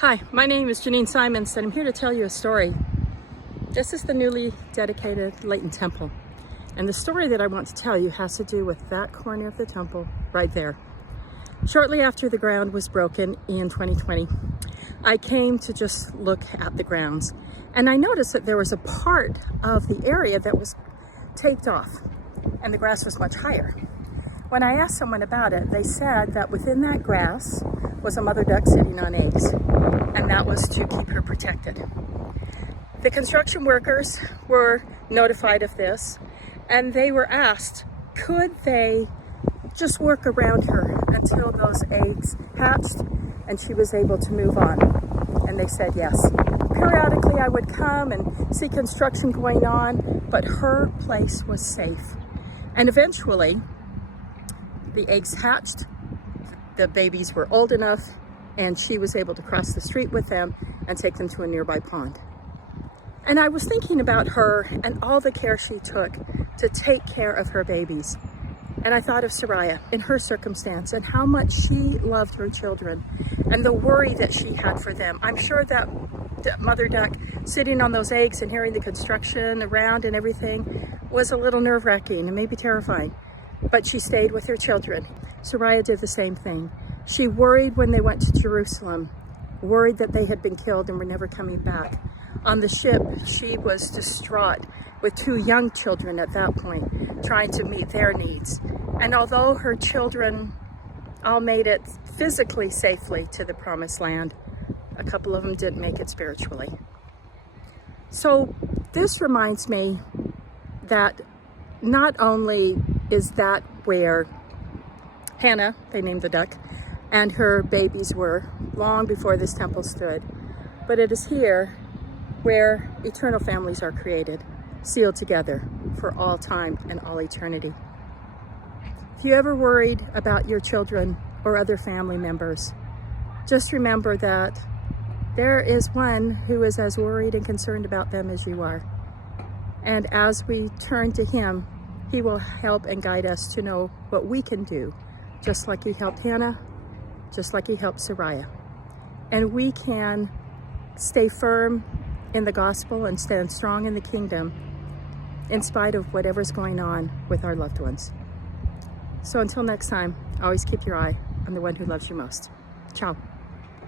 Hi, my name is Janine Simons and I'm here to tell you a story. This is the newly dedicated Layton Temple. And the story that I want to tell you has to do with that corner of the temple right there. Shortly after the ground was broken in 2020, I came to just look at the grounds and I noticed that there was a part of the area that was taped off and the grass was much higher. When I asked someone about it, they said that within that grass was a mother duck sitting on eggs, and that was to keep her protected. The construction workers were notified of this, and they were asked, could they just work around her until those eggs hatched and she was able to move on? And they said yes. Periodically I would come and see construction going on, but her place was safe. And eventually the eggs hatched, the babies were old enough, and she was able to cross the street with them and take them to a nearby pond. And I was thinking about her and all the care she took to take care of her babies. And I thought of Soraya in her circumstance and how much she loved her children and the worry that she had for them. I'm sure that mother duck sitting on those eggs and hearing the construction around and everything was a little nerve-wracking and maybe terrifying. But she stayed with her children. Soraya did the same thing. She worried when they went to Jerusalem, worried that they had been killed and were never coming back. On the ship, she was distraught with 2 young children at that point, trying to meet their needs. And although her children all made it physically safely to the promised land, a couple of them didn't make it spiritually. So this reminds me that not only is that where Hannah, they named the duck, and her babies were long before this temple stood, but it is here where eternal families are created, sealed together for all time and all eternity. If you ever worried about your children or other family members, just remember that there is one who is as worried and concerned about them as you are. And as we turn to him, he will help and guide us to know what we can do, just like he helped Hannah, just like he helped Soraya. And we can stay firm in the gospel and stand strong in the kingdom in spite of whatever's going on with our loved ones. So until next time, always keep your eye on the one who loves you most. Ciao.